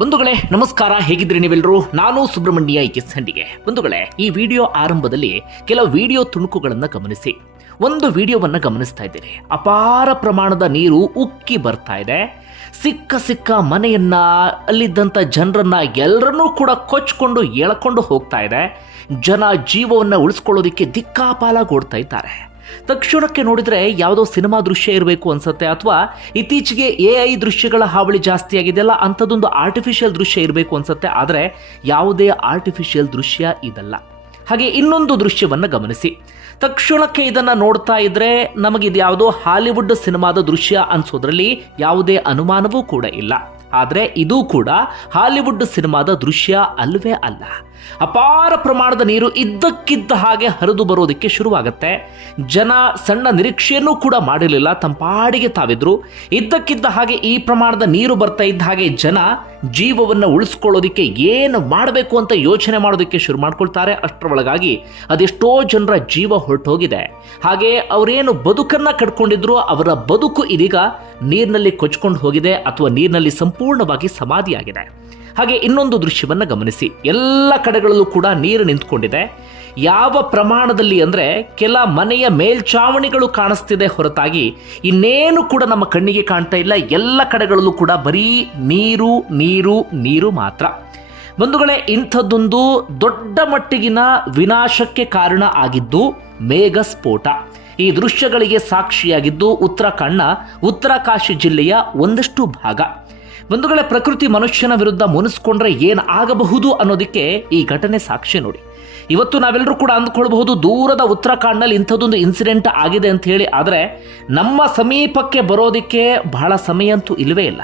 ಬಂಧುಗಳೇ, ನಮಸ್ಕಾರ. ಹೇಗಿದ್ರಿ ನೀವೆಲ್ಲರೂ? ನಾನು ಸುಬ್ರಹ್ಮಣ್ಯ ಎಸ್ ಹಂಡಿಗೆ. ಬಂಧುಗಳೇ, ಈ ವಿಡಿಯೋ ಆರಂಭದಲ್ಲಿ ಕೆಲವು ವಿಡಿಯೋ ತುಣುಕುಗಳನ್ನು ಗಮನಿಸಿ. ಒಂದು ವಿಡಿಯೋವನ್ನ ಗಮನಿಸ್ತಾ ಇದ್ದೀರಿ. ಅಪಾರ ಪ್ರಮಾಣದ ನೀರು ಉಕ್ಕಿ ಬರ್ತಾ ಇದೆ. ಸಿಕ್ಕ ಸಿಕ್ಕ ಮನೆಯನ್ನ ಅಲ್ಲಿದ್ದಂಥ ಜನರನ್ನ ಎಲ್ಲರನ್ನೂ ಕೂಡ ಕೊಚ್ಕೊಂಡು, ಎಳ್ಕೊಂಡು ಹೋಗ್ತಾ ಇದೆ. ಜನ ಜೀವವನ್ನ ಉಳಿಸ್ಕೊಳ್ಳೋದಿಕ್ಕೆ ದಿಕ್ಕಾಪಾಲಾಗೋಡ್ತಾ ಇದ್ದಾರೆ. ತಕ್ಷಣಕ್ಕೆ ನೋಡಿದ್ರೆ ಯಾವುದೋ ಸಿನಿಮಾ ದೃಶ್ಯ ಇರಬೇಕು ಅನ್ಸುತ್ತೆ, ಅಥವಾ ಇತ್ತೀಚೆಗೆ ಎ ಐ ದೃಶ್ಯಗಳ ಹಾವಳಿ ಜಾಸ್ತಿ ಆಗಿದೆಯಲ್ಲ ಅಂಥದ್ದೊಂದು ಆರ್ಟಿಫಿಷಿಯಲ್ ದೃಶ್ಯ ಇರಬೇಕು ಅನ್ಸುತ್ತೆ, ಆದರೆ ಯಾವುದೇ ಆರ್ಟಿಫಿಷಿಯಲ್ ದೃಶ್ಯ ಇದಲ್ಲ. ಹಾಗೆ ಇನ್ನೊಂದು ದೃಶ್ಯವನ್ನು ಗಮನಿಸಿ. ತಕ್ಷಣಕ್ಕೆ ಇದನ್ನ ನೋಡ್ತಾ ಇದ್ರೆ ನಮಗೆ ಇದು ಯಾವುದೋ ಹಾಲಿವುಡ್ ಸಿನಿಮಾದ ದೃಶ್ಯ ಅನ್ಸೋದ್ರಲ್ಲಿ ಯಾವುದೇ ಅನುಮಾನವೂ ಕೂಡ ಇಲ್ಲ. ಆದರೆ ಇದು ಕೂಡ ಹಾಲಿವುಡ್ ಸಿನಿಮಾದ ದೃಶ್ಯ ಅಲ್ಲವೇ ಅಲ್ಲ. ಅಪಾರ ಪ್ರಮಾಣದ ನೀರು ಇದ್ದಕ್ಕಿದ್ದ ಹಾಗೆ ಹರಿದು ಬರೋದಕ್ಕೆ ಶುರುವಾಗುತ್ತೆ. ಜನ ಸಣ್ಣ ನಿರೀಕ್ಷೆಯನ್ನು ಕೂಡ ಮಾಡಿರಲಿಲ್ಲ ತಮ್ಮ ಪಾಡಿಗೆ ತಾವಿದ್ರು. ಇದ್ದಕ್ಕಿದ್ದ ಹಾಗೆ ಈ ಪ್ರಮಾಣದ ನೀರು ಬರ್ತಾ ಇದ್ದ ಹಾಗೆ ಜನ ಜೀವವನ್ನು ಉಳಿಸ್ಕೊಳ್ಳೋದಕ್ಕೆ ಏನು ಮಾಡಬೇಕು ಅಂತ ಯೋಚನೆ ಮಾಡೋದಕ್ಕೆ ಶುರು ಮಾಡ್ಕೊಳ್ತಾರೆ. ಅಷ್ಟರೊಳಗಾಗಿ ಅದೆಷ್ಟೋ ಜನರ ಜೀವ ಹೊರಟೋಗಿದೆ. ಹಾಗೆ ಅವರೇನು ಬದುಕನ್ನು ಕಟ್ಕೊಂಡಿದ್ರು, ಅವರ ಬದುಕು ಇದೀಗ ನೀರಿನಲ್ಲಿ ಕೊಚ್ಕೊಂಡು ಹೋಗಿದೆ ಅಥವಾ ನೀರಿನಲ್ಲಿ ಸಂಪೂರ್ಣವಾಗಿ ಸಮಾಧಿಯಾಗಿದೆ. ಹಾಗೆ ಇನ್ನೊಂದು ದೃಶ್ಯವನ್ನು ಗಮನಿಸಿ. ಎಲ್ಲ ಕಡೆಗಳಲ್ಲೂ ಕೂಡ ನೀರು ನಿಂತ್ಕೊಂಡಿದೆ. ಯಾವ ಪ್ರಮಾಣದಲ್ಲಿ ಅಂದರೆ ಕೆಲ ಮನೆಯ ಮೇಲ್ಛಾವಣಿಗಳು ಕಾಣಿಸ್ತಿದೆ ಹೊರತಾಗಿ ಇನ್ನೇನು ಕೂಡ ನಮ್ಮ ಕಣ್ಣಿಗೆ ಕಾಣ್ತಾ ಇಲ್ಲ. ಎಲ್ಲ ಕಡೆಗಳಲ್ಲೂ ಕೂಡ ಬರೀ ನೀರು ನೀರು ನೀರು ಮಾತ್ರ. ಬಂಧುಗಳೇ, ಇಂಥದ್ದೊಂದು ದೊಡ್ಡ ಮಟ್ಟಿಗಿನ ವಿನಾಶಕ್ಕೆ ಕಾರಣ ಆಗಿದ್ದು ಮೇಘ ಸ್ಫೋಟ ಈ ದೃಶ್ಯಗಳಿಗೆ ಸಾಕ್ಷಿಯಾಗಿದ್ದು ಉತ್ತರಾಖಂಡ್ನ ಉತ್ತರಾಕಾಶಿ ಜಿಲ್ಲೆಯ ಒಂದಷ್ಟು ಭಾಗ. ಬಂಧುಗಳೇ ಪ್ರಕೃತಿ ಮನುಷ್ಯನ ವಿರುದ್ಧ ಮುನಿಸ್ಕೊಂಡ್ರೆ ಏನು ಆಗಬಹುದು ಅನ್ನೋದಕ್ಕೆ ಈ ಘಟನೆ ಸಾಕ್ಷಿ ನೋಡಿ. ಇವತ್ತು ನಾವೆಲ್ಲರೂ ಕೂಡ ಅಂದ್ಕೊಳ್ಬಹುದು ದೂರದ ಉತ್ತರಾಖಂಡ್ನಲ್ಲಿ ಇಂಥದ್ದೊಂದು ಇನ್ಸಿಡೆಂಟ್ ಆಗಿದೆ ಅಂತ ಹೇಳಿ, ಆದರೆ ನಮ್ಮ ಸಮೀಪಕ್ಕೆ ಬರೋದಕ್ಕೆ ಬಹಳ ಸಮಯ ಅಂತೂ ಇಲ್ಲವೇ ಇಲ್ಲ.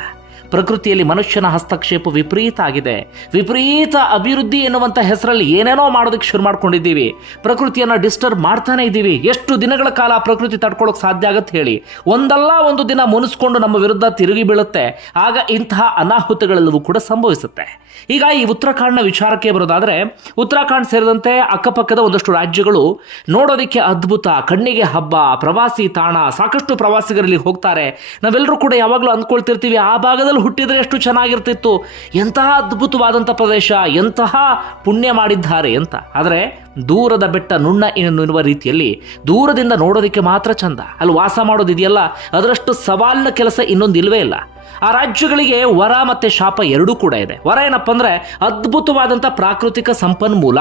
ಪ್ರಕೃತಿಯಲ್ಲಿ ಮನುಷ್ಯನ ಹಸ್ತಕ್ಷೇಪ ವಿಪರೀತ ಆಗಿದೆ. ವಿಪರೀತ ಅಭಿವೃದ್ಧಿ ಎನ್ನುವಂಥ ಹೆಸರಲ್ಲಿ ಏನೇನೋ ಮಾಡೋದಕ್ಕೆ ಶುರು ಮಾಡ್ಕೊಂಡಿದ್ದೀವಿ. ಪ್ರಕೃತಿಯನ್ನು ಡಿಸ್ಟರ್ಬ್ ಮಾಡ್ತಾನೆ ಇದ್ದೀವಿ. ಎಷ್ಟು ದಿನಗಳ ಕಾಲ ಪ್ರಕೃತಿ ತಡ್ಕೊಳ್ಳೋಕೆ ಸಾಧ್ಯ ಆಗುತ್ತೆ ಹೇಳಿ. ಒಂದಲ್ಲ ಒಂದು ದಿನ ಮುನಿಸ್ಕೊಂಡು ನಮ್ಮ ವಿರುದ್ಧ ತಿರುಗಿ ಬೀಳುತ್ತೆ. ಆಗ ಇಂತಹ ಅನಾಹುತಗಳೆಲ್ಲವೂ ಕೂಡ ಸಂಭವಿಸುತ್ತೆ. ಈಗ ಈ ಉತ್ತರಾಖಂಡ್ನ ವಿಚಾರಕ್ಕೆ ಬರೋದಾದರೆ, ಉತ್ತರಾಖಂಡ್ ಸೇರಿದಂತೆ ಅಕ್ಕಪಕ್ಕದ ಒಂದಷ್ಟು ರಾಜ್ಯಗಳು ನೋಡೋದಕ್ಕೆ ಅದ್ಭುತ, ಕಣ್ಣಿಗೆ ಹಬ್ಬ, ಪ್ರವಾಸಿ ತಾಣ, ಸಾಕಷ್ಟು ಪ್ರವಾಸಿಗರಲ್ಲಿ ಹೋಗ್ತಾರೆ. ನಾವೆಲ್ಲರೂ ಕೂಡ ಯಾವಾಗಲೂ ಅಂದ್ಕೊಳ್ತಿರ್ತೀವಿ, ಆ ಭಾಗದಲ್ಲಿ ಹುಟ್ಟಿದರೆ ಎಷ್ಟು ಚೆನ್ನಾಗಿರ್ತಿತ್ತು. ಎಂತಹ ಅದ್ಭುತವಾದಂಥ ಪ್ರದೇಶ, ಎಂತಹ ಪುಣ್ಯ ಮಾಡಿದ್ದಾರೆ ಅಂತ. ಆದರೆ ದೂರದ ಬೆಟ್ಟ ನುಣ್ಣ ಎನ್ನುವ ರೀತಿಯಲ್ಲಿ ದೂರದಿಂದ ನೋಡೋದಕ್ಕೆ ಮಾತ್ರ ಚಂದ. ಅಲ್ಲಿ ವಾಸ ಮಾಡೋದಿದೆಯಲ್ಲ? ಅದರಷ್ಟು ಸವಾಲಿನ ಕೆಲಸ ಇನ್ನೊಂದು ಇಲ್ಲವೇ ಇಲ್ಲ. ಆ ರಾಜ್ಯಗಳಿಗೆ ವರ ಮತ್ತು ಶಾಪ ಎರಡೂ ಕೂಡ ಇದೆ. ವರ ಏನಪ್ಪ ಅಂದರೆ ಅದ್ಭುತವಾದಂಥ ಪ್ರಾಕೃತಿಕ ಸಂಪನ್ಮೂಲ.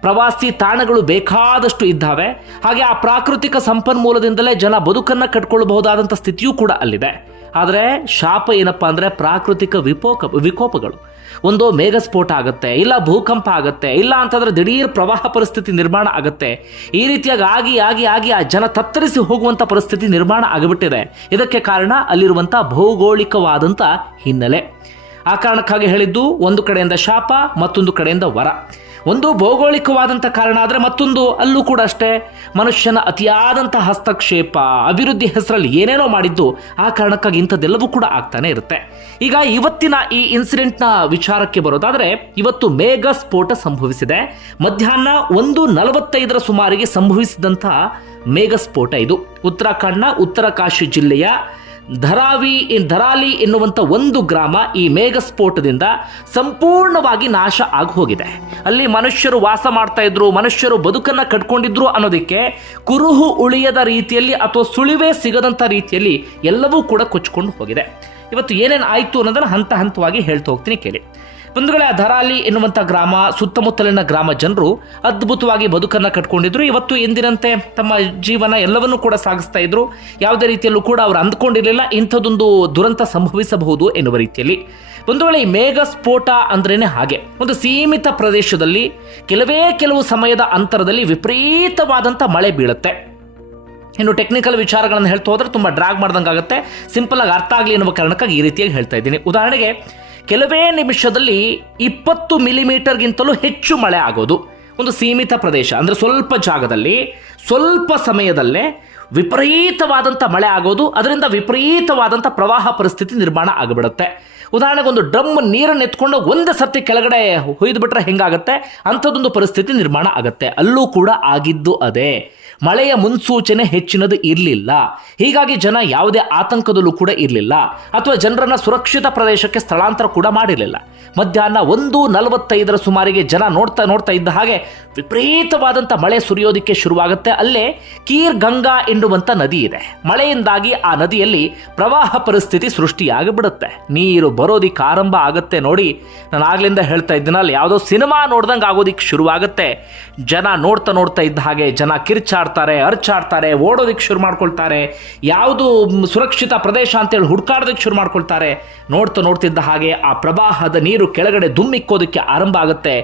ಪ್ರವಾಸಿ ತಾಣಗಳು ಬೇಕಾದಷ್ಟು ಇದ್ದಾವೆ. ಹಾಗೆ ಆ ಪ್ರಾಕೃತಿಕ ಸಂಪನ್ಮೂಲದಿಂದಲೇ ಜನ ಬದುಕನ್ನು ಕಟ್ಕೊಳ್ಬಹುದಾದಂಥ ಸ್ಥಿತಿಯೂ ಕೂಡ ಅಲ್ಲಿದೆ. ಆದರೆ ಶಾಪ ಏನಪ್ಪ ಅಂದರೆ ಪ್ರಾಕೃತಿಕ ವಿಪೋಕ, ವಿಕೋಪಗಳು. ಒಂದು ಮೇಘಸ್ಫೋಟ ಆಗುತ್ತೆ, ಇಲ್ಲ ಭೂಕಂಪ ಆಗುತ್ತೆ, ಇಲ್ಲ ಅಂತಂದ್ರೆ ದಿಢೀರ್ ಪ್ರವಾಹ ಪರಿಸ್ಥಿತಿ ನಿರ್ಮಾಣ ಆಗುತ್ತೆ. ಈ ರೀತಿಯಾಗಿ ಆಗಿ ಆಗಿ ಆಗಿ ಆ ಜನ ತತ್ತರಿಸಿ ಹೋಗುವಂಥ ಪರಿಸ್ಥಿತಿ ನಿರ್ಮಾಣ ಆಗಿಬಿಟ್ಟಿದೆ. ಇದಕ್ಕೆ ಕಾರಣ ಅಲ್ಲಿರುವಂಥ ಭೌಗೋಳಿಕವಾದಂಥ ಹಿನ್ನೆಲೆ. ಆ ಕಾರಣಕ್ಕಾಗಿ ಹೇಳಿದ್ದು, ಒಂದು ಕಡೆಯಿಂದ ಶಾಪ, ಮತ್ತೊಂದು ಕಡೆಯಿಂದ ವರ. ಒಂದು ಭೌಗೋಳಿಕವಾದಂಥ ಕಾರಣ ಆದರೆ ಮತ್ತೊಂದು ಅಲ್ಲೂ ಕೂಡ ಅಷ್ಟೇ. ಮನುಷ್ಯನ ಅತಿಯಾದಂಥ ಹಸ್ತಕ್ಷೇಪ, ಅಭಿವೃದ್ಧಿ ಹೆಸರಲ್ಲಿ ಏನೇನೋ ಮಾಡಿದ್ದು ಆ ಕಾರಣಕ್ಕಾಗಿ ಇಂಥದ್ದೆಲ್ಲವೂ ಕೂಡ ಆಗ್ತಾನೆ ಇರುತ್ತೆ. ಈಗ ಇವತ್ತಿನ ಈ ಇನ್ಸಿಡೆಂಟ್ನ ವಿಚಾರಕ್ಕೆ ಬರೋದಾದರೆ ಇವತ್ತು ಮೇಘ ಸ್ಫೋಟ ಸಂಭವಿಸಿದೆ. ಮಧ್ಯಾಹ್ನ ಒಂದು ನಲವತ್ತೈದರ ಸುಮಾರಿಗೆ ಸಂಭವಿಸಿದಂಥ ಮೇಘ ಸ್ಫೋಟ ಇದು. ಉತ್ತರಾಖಂಡ್ನ ಉತ್ತರಕಾಶಿ ಜಿಲ್ಲೆಯ ಧರಾವಿ ಧರಾಲಿ ಎನ್ನುವಂಥ ಒಂದು ಗ್ರಾಮ ಈ ಮೇಘಸ್ಫೋಟದಿಂದ ಸಂಪೂರ್ಣವಾಗಿ ನಾಶ ಆಗಿ ಹೋಗಿದೆ ಅಲ್ಲಿ ಮನುಷ್ಯರು ವಾಸ ಮಾಡ್ತಾ ಇದ್ರು, ಮನುಷ್ಯರು ಬದುಕನ್ನು ಕಟ್ಕೊಂಡಿದ್ರು ಅನ್ನೋದಕ್ಕೆ ಕುರುಹು ಉಳಿಯದ ರೀತಿಯಲ್ಲಿ ಅಥವಾ ಸುಳಿವೇ ಸಿಗದಂಥ ರೀತಿಯಲ್ಲಿ ಎಲ್ಲವೂ ಕೂಡ ಕೊಚ್ಕೊಂಡು ಹೋಗಿದೆ. ಇವತ್ತು ಏನೇನು ಆಯಿತು ಅನ್ನೋದನ್ನು ಹಂತ ಹಂತವಾಗಿ ಹೇಳ್ತಾ ಹೋಗ್ತೀನಿ ಕೇಳಿ. ಬಂಧುಗಳೇ ಧರಾಲಿ ಎನ್ನುವಂಥ ಗ್ರಾಮ, ಸುತ್ತಮುತ್ತಲಿನ ಗ್ರಾಮ ಜನರು ಅದ್ಭುತವಾಗಿ ಬದುಕನ್ನು ಕಟ್ಕೊಂಡಿದ್ರು. ಇವತ್ತು ಎಂದಿನಂತೆ ತಮ್ಮ ಜೀವನ ಎಲ್ಲವನ್ನೂ ಕೂಡ ಸಾಗಿಸ್ತಾ ಇದ್ರು. ಯಾವುದೇ ರೀತಿಯಲ್ಲೂ ಕೂಡ ಅವರು ಅಂದ್ಕೊಂಡಿರಲಿಲ್ಲ. ಇಂಥದ್ದೊಂದು ದುರಂತ ಸಂಭವಿಸಬಹುದು ಎನ್ನುವ ರೀತಿಯಲ್ಲಿ. ಒಂದು ವೇಳೆ ಈ ಮೇಘ ಸ್ಫೋಟ ಅಂದ್ರೇನೆ ಹಾಗೆ. ಒಂದು ಸೀಮಿತ ಪ್ರದೇಶದಲ್ಲಿ ಕೆಲವೇ ಕೆಲವು ಸಮಯದ ಅಂತರದಲ್ಲಿ ವಿಪರೀತವಾದಂಥ ಮಳೆ ಬೀಳುತ್ತೆ. ಇನ್ನು ಟೆಕ್ನಿಕಲ್ ವಿಚಾರಗಳನ್ನು ಹೇಳ್ತಾ ಹೋದ್ರೆ ತುಂಬ ಡ್ರಾಗ್ ಮಾಡ್ದಂಗೆ ಆಗುತ್ತೆ ಸಿಂಪಲ್ ಆಗಿ ಅರ್ಥ ಆಗಲಿ ಎನ್ನುವ ಕಾರಣಕ್ಕಾಗಿ ಈ ರೀತಿಯಾಗಿ ಹೇಳ್ತಾ ಇದ್ದೀನಿ. ಉದಾಹರಣೆಗೆ ಕೆಲವೇ ನಿಮಿಷದಲ್ಲಿ ಇಪ್ಪತ್ತು ಮಿಲಿಮೀಟರ್ಗಿಂತಲೂ ಹೆಚ್ಚು ಮಳೆ ಆಗೋದು. ಒಂದು ಸೀಮಿತ ಪ್ರದೇಶ, ಅಂದರೆ ಸ್ವಲ್ಪ ಜಾಗದಲ್ಲಿ, ಸ್ವಲ್ಪ ಸಮಯದಲ್ಲೇ ವಿಪರೀತವಾದಂಥ ಮಳೆ ಆಗೋದು, ಅದರಿಂದ ವಿಪರೀತವಾದಂಥ ಪ್ರವಾಹ ಪರಿಸ್ಥಿತಿ ನಿರ್ಮಾಣ ಆಗಿಬಿಡುತ್ತೆ. ಉದಾಹರಣೆಗೆ ಒಂದು ಡ್ರಮ್ ನೀರನ್ನು ಎತ್ಕೊಂಡು ಒಂದು ಸರ್ತಿ ಕೆಳಗಡೆ ಹೊಯ್ದು ಬಿಟ್ರೆ ಹೆಂಗಾಗತ್ತೆ? ಅಂಥದ್ದೊಂದು ಪರಿಸ್ಥಿತಿ ನಿರ್ಮಾಣ ಆಗುತ್ತೆ. ಅಲ್ಲೂ ಕೂಡ ಆಗಿದ್ದು ಅದೇ. ಮಳೆಯ ಮುನ್ಸೂಚನೆ ಹೆಚ್ಚಿನದು ಇರಲಿಲ್ಲ. ಹೀಗಾಗಿ ಜನ ಯಾವುದೇ ಆತಂಕದಲ್ಲೂ ಕೂಡ ಇರಲಿಲ್ಲ. ಅಥವಾ ಜನರನ್ನು ಸುರಕ್ಷಿತ ಪ್ರದೇಶಕ್ಕೆ ಸ್ಥಳಾಂತರ ಕೂಡ ಮಾಡಿರಲಿಲ್ಲ. ಮಧ್ಯಾಹ್ನ ಒಂದು ನಲವತ್ತೈದರ ಸುಮಾರಿಗೆ ಜನ ನೋಡ್ತಾ ನೋಡ್ತಾ ಇದ್ದ ಹಾಗೆ ವಿಪರೀತವಾದಂಥ ಮಳೆ ಸುರಿಯೋದಕ್ಕೆ ಶುರುವಾಗುತ್ತೆ. ಅಲ್ಲೇ ಕೀರ್ ಗಂಗಾ ಎನ್ನುವಂಥ ನದಿ ಇದೆ. ಮಳೆಯಿಂದಾಗಿ ಆ ನದಿಯಲ್ಲಿ ಪ್ರವಾಹ ಪರಿಸ್ಥಿತಿ ಸೃಷ್ಟಿಯಾಗಿಬಿಡುತ್ತೆ. ನೀರು ಬರೋದಿಕ್ಕೆ ಆರಂಭ ಆಗುತ್ತೆ ನೋಡಿ. ನಾನು ಆಗ್ಲಿಂದ ಹೇಳ್ತಾ ಇದ್ದೀನಲ್ಲ ಯಾವುದೋ ಸಿನಿಮಾ ನೋಡ್ದಂಗೆ ಆಗೋದಿಕ್ಕೆ ಶುರುವಾಗುತ್ತೆ. ಜನ ನೋಡ್ತಾ ನೋಡ್ತಾ ಇದ್ದ ಹಾಗೆ ಜನ ಕಿರ್ಚಾಡ್ತಾರೆ, ಅರ್ಚಾಡ್ತಾರೆ ಓಡೋದಿಕ್ಕೆ ಶುರು ಮಾಡ್ಕೊಳ್ತಾರೆ. ಯಾವುದು ಸುರಕ್ಷಿತ ಪ್ರದೇಶ ಅಂತೇಳಿ ಹುಡ್ಕಾಡೋದಕ್ಕೆ ಶುರು ಮಾಡ್ಕೊಳ್ತಾರೆ. ನೋಡ್ತಾ ನೋಡ್ತಿದ್ದ ಹಾಗೆ ಆ ಪ್ರವಾಹದ ನೀರು ಕೆಳಗಡೆ ದುಮ್ಮಿಕ್ಕೋದಕ್ಕೆ ಆರಂಭ ಆಗುತ್ತೆ.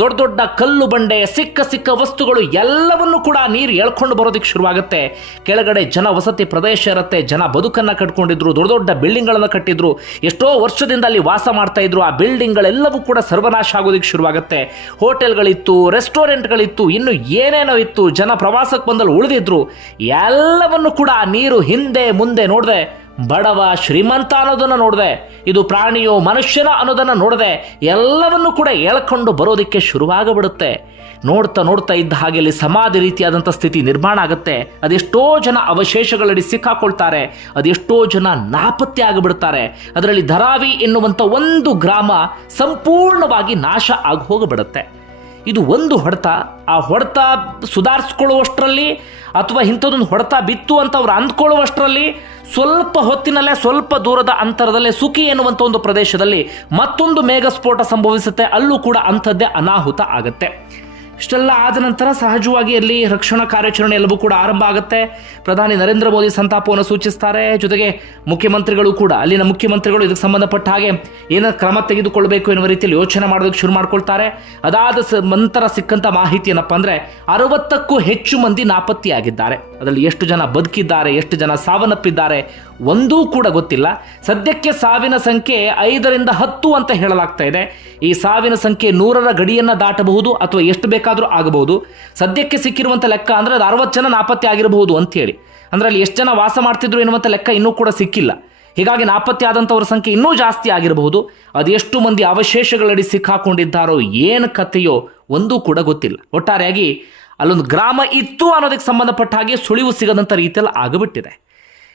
ದೊಡ್ಡ ದೊಡ್ಡ ಕಲ್ಲು ಬಂಡೆ, ಸಿಕ್ಕ ಸಿಕ್ಕ ವಸ್ತುಗಳು ಎಲ್ಲವನ್ನು ಕೂಡ ನೀರು ಎಳ್ಕೊಂಡು ಬರೋದಕ್ಕೆ ಶುರುವಾಗುತ್ತೆ. ಕೆಳಗಡೆ ಜನ ವಸತಿ ಪ್ರದೇಶ ಇರುತ್ತೆ, ಜನ ಬದುಕನ್ನು ಕಟ್ಕೊಂಡಿದ್ರು, ದೊಡ್ಡ ದೊಡ್ಡ ಬಿಲ್ಡಿಂಗ್ಗಳನ್ನು ಕಟ್ಟಿದ್ರು, ಎಷ್ಟೋ ವರ್ಷದಿಂದ ಅಲ್ಲಿ ವಾಸ ಮಾಡ್ತಾ ಇದ್ರು, ಆ ಬಿಲ್ಡಿಂಗ್ಗಳೆಲ್ಲವೂ ಕೂಡ ಸರ್ವನಾಶ ಆಗೋದಕ್ಕೆ ಶುರುವಾಗುತ್ತೆ. ಹೋಟೆಲ್ಗಳಿತ್ತು, ರೆಸ್ಟೋರೆಂಟ್ಗಳಿತ್ತು, ಇನ್ನು ಏನೇನೋ ಇತ್ತು, ಜನ ಪ್ರವಾಸಕ್ಕೆ ಬಂದಲ್ಲಿ ಉಳಿದಿದ್ರು. ಎಲ್ಲವನ್ನು ಕೂಡ ನೀರು ಹಿಂದೆ ಮುಂದೆ ನೋಡಿದೆ, ಬಡವ ಶ್ರೀಮಂತ ಅನ್ನೋದನ್ನು ನೋಡಿದೆ, ಇದು ಪ್ರಾಣಿಯೋ ಮನುಷ್ಯನ ಅನ್ನೋದನ್ನು ನೋಡಿದೆ, ಎಲ್ಲವನ್ನು ಕೂಡ ಎಳ್ಕೊಂಡು ಬರೋದಕ್ಕೆ ಶುರುವಾಗಬಿಡುತ್ತೆ. ನೋಡ್ತಾ ನೋಡ್ತಾ ಇದ್ದ ಹಾಗೆ ಅಲ್ಲಿ ಸಮಾಧಿ ರೀತಿಯಾದಂಥ ಸ್ಥಿತಿ ನಿರ್ಮಾಣ ಆಗುತ್ತೆ. ಅದೆಷ್ಟೋ ಜನ ಅವಶೇಷಗಳಡಿ ಸಿಕ್ಕಾಕೊಳ್ತಾರೆ. ಅದೆಷ್ಟೋ ಜನ ನಾಪತ್ತೆ ಆಗಿಬಿಡ್ತಾರೆ. ಅದರಲ್ಲಿ ಧರಾವಿ ಎನ್ನುವಂಥ ಒಂದು ಗ್ರಾಮ ಸಂಪೂರ್ಣವಾಗಿ ನಾಶ ಆಗಿ ಹೋಗಿಬಿಡುತ್ತೆ. ಇದು ಒಂದು ಹೊಡೆತ. ಆ ಹೊಡೆತ ಸುಧಾರಿಸ್ಕೊಳ್ಳುವಷ್ಟರಲ್ಲಿ ಅಥವಾ ಇಂಥದ್ದೊಂದು ಹೊಡೆತ ಬಿತ್ತು ಅಂತ ಅವ್ರು ಅಂದ್ಕೊಳ್ಳುವಷ್ಟರಲ್ಲಿ ಸ್ವಲ್ಪ ಹೊತ್ತಿನಲ್ಲೇ, ಸ್ವಲ್ಪ ದೂರದ ಅಂತರದಲ್ಲೇ ಸುಖಿ ಎನ್ನುವಂಥ ಒಂದು ಪ್ರದೇಶದಲ್ಲಿ ಮತ್ತೊಂದು ಮೇಘಸ್ಫೋಟ ಸಂಭವಿಸುತ್ತೆ. ಅಲ್ಲೂ ಕೂಡ ಅಂಥದ್ದೇ ಅನಾಹುತ ಆಗುತ್ತೆ. ಇಷ್ಟೆಲ್ಲ ಆದ ನಂತರ ಸಹಜವಾಗಿ ಅಲ್ಲಿ ರಕ್ಷಣಾ ಕಾರ್ಯಾಚರಣೆ ಎಲ್ಲವೂ ಕೂಡ ಆರಂಭ ಆಗುತ್ತೆ. ಪ್ರಧಾನಿ ನರೇಂದ್ರ ಮೋದಿ ಸಂತಾಪವನ್ನು ಸೂಚಿಸ್ತಾರೆ. ಜೊತೆಗೆ ಮುಖ್ಯಮಂತ್ರಿಗಳು ಕೂಡ, ಅಲ್ಲಿನ ಮುಖ್ಯಮಂತ್ರಿಗಳು ಇದಕ್ಕೆ ಸಂಬಂಧಪಟ್ಟ ಹಾಗೆ ಏನೋ ಕ್ರಮ ತೆಗೆದುಕೊಳ್ಳಬೇಕು ಎನ್ನುವ ರೀತಿಯಲ್ಲಿ ಯೋಚನೆ ಮಾಡೋದಕ್ಕೆ ಶುರು ಮಾಡ್ಕೊಳ್ತಾರೆ. ಅದಾದ ನಂತರ ಸಿಕ್ಕಂಥ ಮಾಹಿತಿ ಏನಪ್ಪ ಅಂದರೆ ಅರವತ್ತಕ್ಕೂ ಹೆಚ್ಚು ಮಂದಿ ನಾಪತ್ತೆಯಾಗಿದ್ದಾರೆ. ಅದರಲ್ಲಿ ಎಷ್ಟು ಜನ ಬದುಕಿದ್ದಾರೆ, ಎಷ್ಟು ಜನ ಸಾವನ್ನಪ್ಪಿದ್ದಾರೆ ಒಂದೂ ಕೂಡ ಗೊತ್ತಿಲ್ಲ. ಸದ್ಯಕ್ಕೆ ಸಾವಿನ ಸಂಖ್ಯೆ ಐದರಿಂದ ಹತ್ತು ಅಂತ ಹೇಳಲಾಗ್ತಾ ಇದೆ. ಈ ಸಾವಿನ ಸಂಖ್ಯೆ ನೂರರ ಗಡಿಯನ್ನು ದಾಟಬಹುದು ಅಥವಾ ಎಷ್ಟು ಬೇಕಾದರೂ ಆಗಬಹುದು. ಸದ್ಯಕ್ಕೆ ಸಿಕ್ಕಿರುವಂಥ ಲೆಕ್ಕ ಅಂದರೆ ಅದು ಅರವತ್ತು ಜನ ನಾಪತ್ತೆ ಆಗಿರಬಹುದು ಅಂತೇಳಿ ಅಂದರೆ ಅಲ್ಲಿ ಎಷ್ಟು ಜನ ವಾಸ ಮಾಡ್ತಿದ್ರು ಎನ್ನುವಂಥ ಲೆಕ್ಕ ಇನ್ನೂ ಕೂಡ ಸಿಕ್ಕಿಲ್ಲ. ಹೀಗಾಗಿ ನಾಪತ್ತೆ ಆದಂಥವ್ರ ಸಂಖ್ಯೆ ಇನ್ನೂ ಜಾಸ್ತಿ ಆಗಿರಬಹುದು. ಅದೆಷ್ಟು ಮಂದಿ ಅವಶೇಷಗಳಡಿ ಸಿಕ್ಕಾಕೊಂಡಿದ್ದಾರೋ ಏನು ಕಥೆಯೋ ಒಂದೂ ಕೂಡ ಗೊತ್ತಿಲ್ಲ. ಒಟ್ಟಾರೆಯಾಗಿ ಅಲ್ಲೊಂದು ಗ್ರಾಮ ಇತ್ತು ಅನ್ನೋದಕ್ಕೆ ಸಂಬಂಧಪಟ್ಟ ಹಾಗೆ ಸುಳಿವು ಸಿಗದಂಥ ರೀತಿಯಲ್ಲಿ ಆಗಿಬಿಟ್ಟಿದೆ.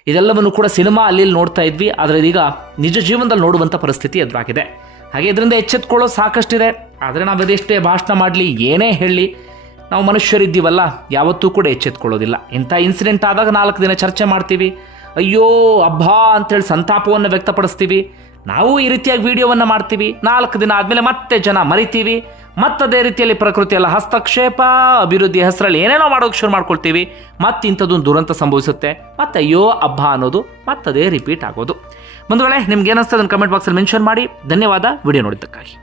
ಇದೆಲ್ಲವನ್ನು ಕೂಡ ಸಿನಿಮಾ ಅಲ್ಲಿ ನೋಡ್ತಾ ಇದ್ವಿ. ಆದರೆ ಇದೀಗ ನಿಜ ಜೀವನದಲ್ಲಿ ನೋಡುವಂಥ ಪರಿಸ್ಥಿತಿ ಎದುರಾಗಿದೆ. ಹಾಗೆ ಇದರಿಂದ ಎಚ್ಚೆತ್ಕೊಳ್ಳೋ ಸಾಕಷ್ಟಿದೆ. ಆದರೆ ನಾವು ಅದೆಷ್ಟೇ ಭಾಷಣ ಮಾಡಲಿ, ಏನೇ ಹೇಳಲಿ, ನಾವು ಮನುಷ್ಯರಿದ್ದೀವಲ್ಲ, ಯಾವತ್ತೂ ಕೂಡ ಎಚ್ಚೆತ್ಕೊಳ್ಳೋದಿಲ್ಲ. ಇಂಥ ಇನ್ಸಿಡೆಂಟ್ ಆದಾಗ ನಾಲ್ಕು ದಿನ ಚರ್ಚೆ ಮಾಡ್ತೀವಿ. ಅಯ್ಯೋ, ಅಬ್ಬಾ ಅಂತೇಳಿ ಸಂತಾಪವನ್ನು ವ್ಯಕ್ತಪಡಿಸ್ತೀವಿ. ನಾವು ಈ ರೀತಿಯಾಗಿ ವಿಡಿಯೋವನ್ನು ಮಾಡ್ತೀವಿ. ನಾಲ್ಕು ದಿನ ಆದಮೇಲೆ ಮತ್ತೆ ಜನ ಮರಿತೀವಿ. ಮತ್ತದೇ ರೀತಿಯಲ್ಲಿ ಪ್ರಕೃತಿಯೆಲ್ಲ ಹಸ್ತಕ್ಷೇಪ, ಅಭಿವೃದ್ಧಿ ಹೆಸರಲ್ಲಿ ಏನೇನೋ ಮಾಡೋಕೆ ಶುರು ಮಾಡ್ಕೊಳ್ತೀವಿ. ಮತ್ತೆ ಇಂಥದ್ದೊಂದು ದುರಂತ ಸಂಭವಿಸುತ್ತೆ. ಮತ್ತೆ ಅಯ್ಯೋ ಹಬ್ಬ ಅನ್ನೋದು ಮತ್ತದೇ ರಿಪೀಟ್ ಆಗೋದು. ಬಂಧುಗಳೇ ನಿಮ್ಗೆ ಏನಿಸ್ತದೆ ಅದನ್ನು ಕಮೆಂಟ್ ಬಾಕ್ಸಲ್ಲಿ ಮೆನ್ಷನ್ ಮಾಡಿ. ಧನ್ಯವಾದ. ವಿಡಿಯೋ ನೋಡಿದ್ದಕ್ಕಾಗಿ.